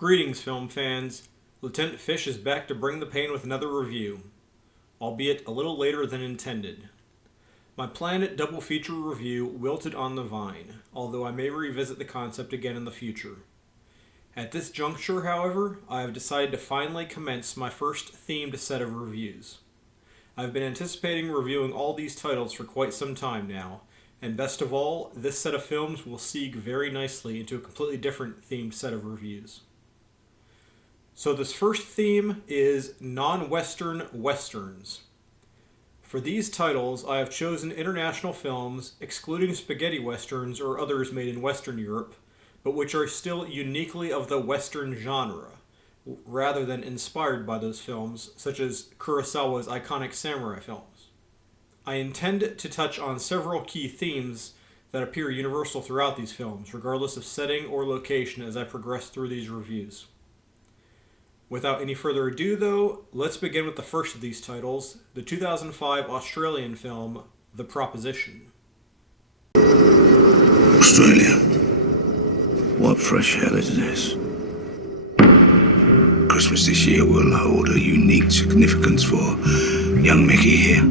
Greetings, film fans. Lieutenant Fish is back to bring the pain with another review, albeit a little later than intended. My planned double feature review wilted on the vine, although I may revisit the concept again in the future. At this juncture, however, I have decided to finally commence my first themed set of reviews. I've been anticipating reviewing all these titles for quite some time now, and best of all, this set of films will segue very nicely into a completely different themed set of reviews. So this first theme is non-Western westerns. For these titles, I have chosen international films, excluding spaghetti westerns or others made in Western Europe, but which are still uniquely of the Western genre, rather than inspired by those films, such as Kurosawa's iconic samurai films. I intend to touch on several key themes that appear universal throughout these films, regardless of setting or location, as I progress through these reviews. Without any further ado, though, let's begin with the first of these titles, the 2005 Australian film, The Proposition. Australia. What fresh hell is this? Christmas this year will hold a unique significance for young Mickey here.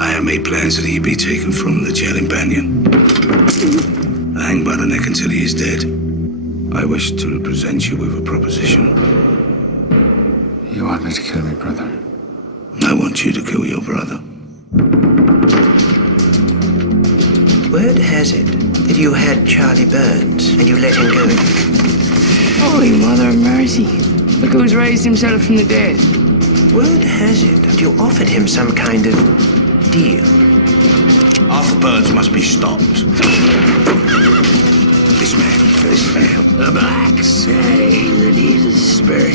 I have made plans that he be taken from the jail in Banyan, hanged by the neck until he is dead. I wish to present you with a proposition. You want me to kill me, brother? I want you to kill your brother. Word has it that you had Charlie Burns and you let him go. Holy Mother of Mercy. Look who's raised himself from the dead. Word has it that you offered him some kind of deal. Arthur Burns must be stopped. This man. The blacks say that he's a spirit.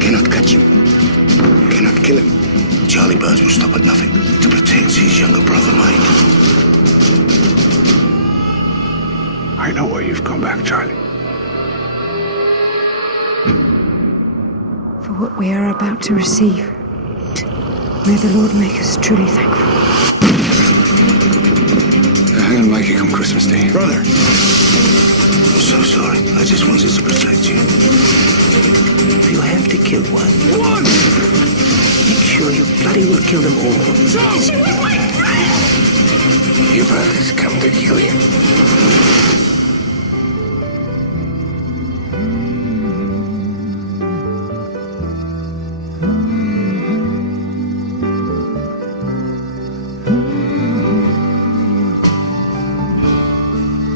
Cannot cut you. Cannot kill him. Charlie Burns will stop at nothing to protect his younger brother, Mike. I know why you've come back, Charlie. For what we are about to receive, may the Lord make us truly thankful. They're hanging Mikey come Christmas Day. Brother! I'm so sorry. I just wanted to protect you. If you have to kill one, make sure you bloody well kill them all. She was my friend! Your brother's come to kill you.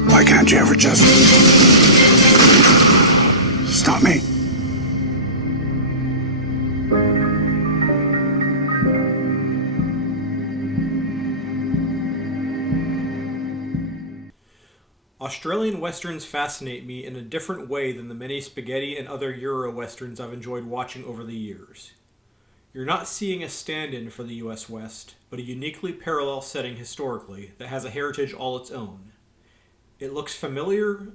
Why can't you ever just stop me? Australian westerns fascinate me in a different way than the many spaghetti and other Euro westerns I've enjoyed watching over the years. You're not seeing a stand-in for the US West, but a uniquely parallel setting historically that has a heritage all its own. It looks familiar,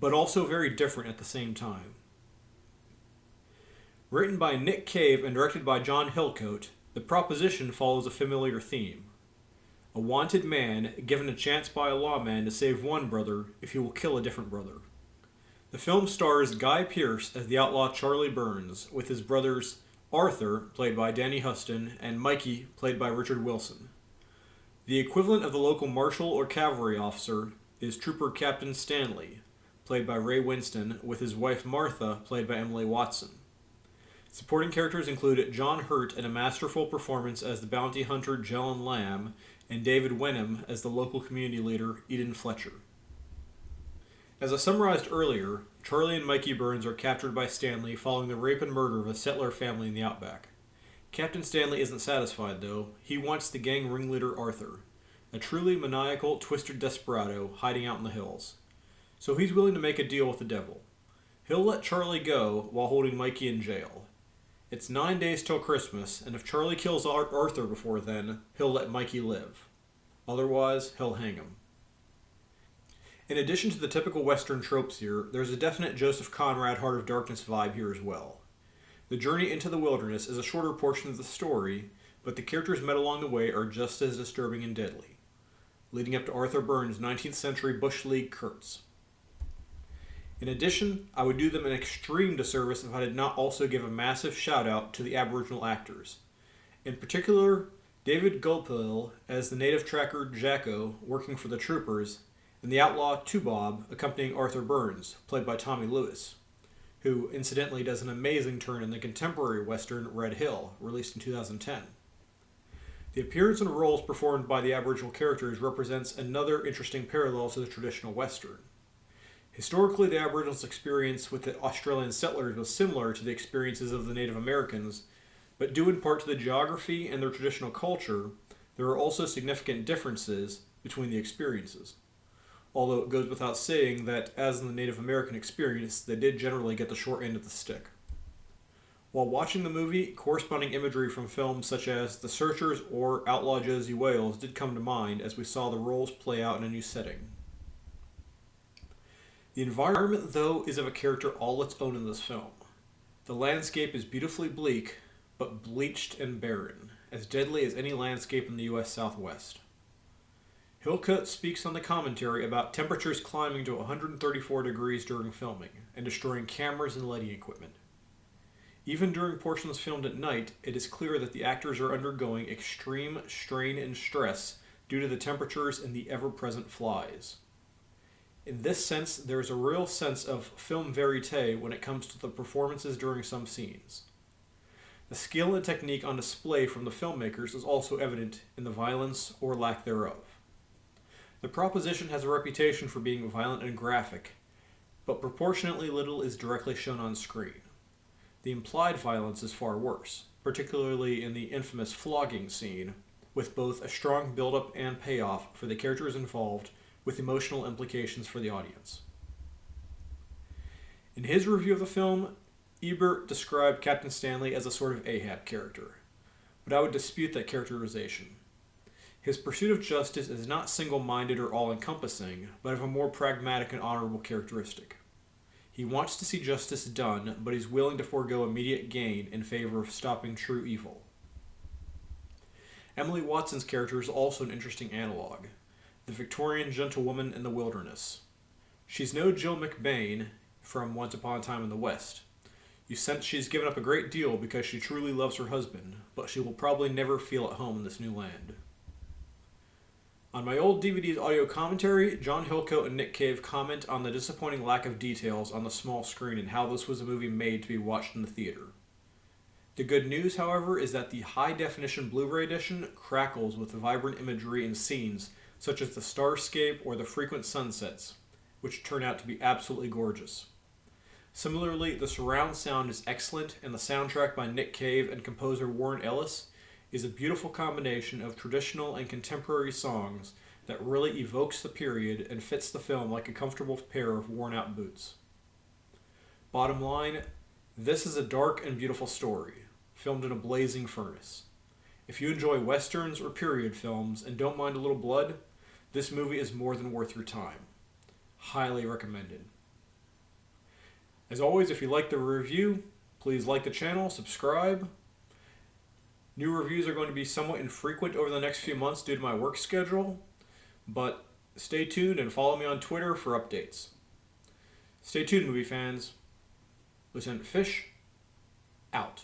but also very different at the same time. Written by Nick Cave and directed by John Hillcoat, The Proposition follows a familiar theme. A wanted man given a chance by a lawman to save one brother if he will kill a different brother. The film stars Guy Pearce as the outlaw Charlie Burns, with his brothers Arthur, played by Danny Huston, and Mikey, played by Richard Wilson. The equivalent of the local marshal or cavalry officer is Trooper Captain Stanley, played by Ray Winstone, with his wife Martha, played by Emily Watson. Supporting characters include John Hurt in a masterful performance as the bounty hunter Jellen Lamb, and David Wenham as the local community leader Eden Fletcher. As I summarized earlier, Charlie and Mikey Burns are captured by Stanley following the rape and murder of a settler family in the outback. Captain Stanley isn't satisfied, though. He wants the gang ringleader Arthur, a truly maniacal, twisted desperado hiding out in the hills. So he's willing to make a deal with the devil. He'll let Charlie go while holding Mikey in jail. It's 9 days till Christmas, and if Charlie kills Arthur before then, he'll let Mikey live. Otherwise, he'll hang him. In addition to the typical Western tropes here, there's a definite Joseph Conrad Heart of Darkness vibe here as well. The journey into the wilderness is a shorter portion of the story, but the characters met along the way are just as disturbing and deadly, leading up to Arthur Burns' 19th century Bush League Kurtz. In addition, I would do them an extreme disservice if I did not also give a massive shout out to the Aboriginal actors. In particular, David Gulpilil as the native tracker Jacko working for the troopers, and the outlaw Tubob accompanying Arthur Burns, played by Tommy Lewis, who incidentally does an amazing turn in the contemporary western Red Hill, released in 2010. The appearance and roles performed by the Aboriginal characters represents another interesting parallel to the traditional western. Historically, the Aboriginals' experience with the Australian settlers was similar to the experiences of the Native Americans, but due in part to the geography and their traditional culture, there are also significant differences between the experiences. Although it goes without saying that, as in the Native American experience, they did generally get the short end of the stick. While watching the movie, corresponding imagery from films such as The Searchers or Outlaw Josie Wales did come to mind as we saw the roles play out in a new setting. The environment, though, is of a character all its own in this film. The landscape is beautifully bleak, but bleached and barren, as deadly as any landscape in the U.S. Southwest. Hillcoat speaks on the commentary about temperatures climbing to 134 degrees during filming, and destroying cameras and lighting equipment. Even during portions filmed at night, it is clear that the actors are undergoing extreme strain and stress due to the temperatures and the ever-present flies. In this sense, there is a real sense of film verite when it comes to the performances during some scenes. The skill and technique on display from the filmmakers is also evident in the violence or lack thereof. The proposition has a reputation for being violent and graphic, but proportionately little is directly shown on screen. The implied violence is far worse, particularly in the infamous flogging scene, with both a strong build-up and payoff for the characters involved, with emotional implications for the audience. In his review of the film, Ebert described Captain Stanley as a sort of Ahab character, but I would dispute that characterization. His pursuit of justice is not single-minded or all-encompassing, but of a more pragmatic and honorable characteristic. He wants to see justice done, but he's willing to forego immediate gain in favor of stopping true evil. Emily Watson's character is also an interesting analog, the Victorian gentlewoman in the wilderness. She's no Jill McBain from Once Upon a Time in the West. You sense she's given up a great deal because she truly loves her husband, but she will probably never feel at home in this new land. On my old DVD's audio commentary, John Hillcoat and Nick Cave comment on the disappointing lack of details on the small screen and how this was a movie made to be watched in the theater. The good news, however, is that the high-definition Blu-ray edition crackles with vibrant imagery and scenes such as the starscape or the frequent sunsets, which turn out to be absolutely gorgeous. Similarly, the surround sound is excellent, and the soundtrack by Nick Cave and composer Warren Ellis is a beautiful combination of traditional and contemporary songs that really evokes the period and fits the film like a comfortable pair of worn-out boots. Bottom line, this is a dark and beautiful story, filmed in a blazing furnace. If you enjoy westerns or period films and don't mind a little blood, this movie is more than worth your time. Highly recommended. As always, if you like the review, please like the channel, subscribe. New reviews are going to be somewhat infrequent over the next few months due to my work schedule, but stay tuned and follow me on Twitter for updates. Stay tuned, movie fans. Lieutenant Fish, out.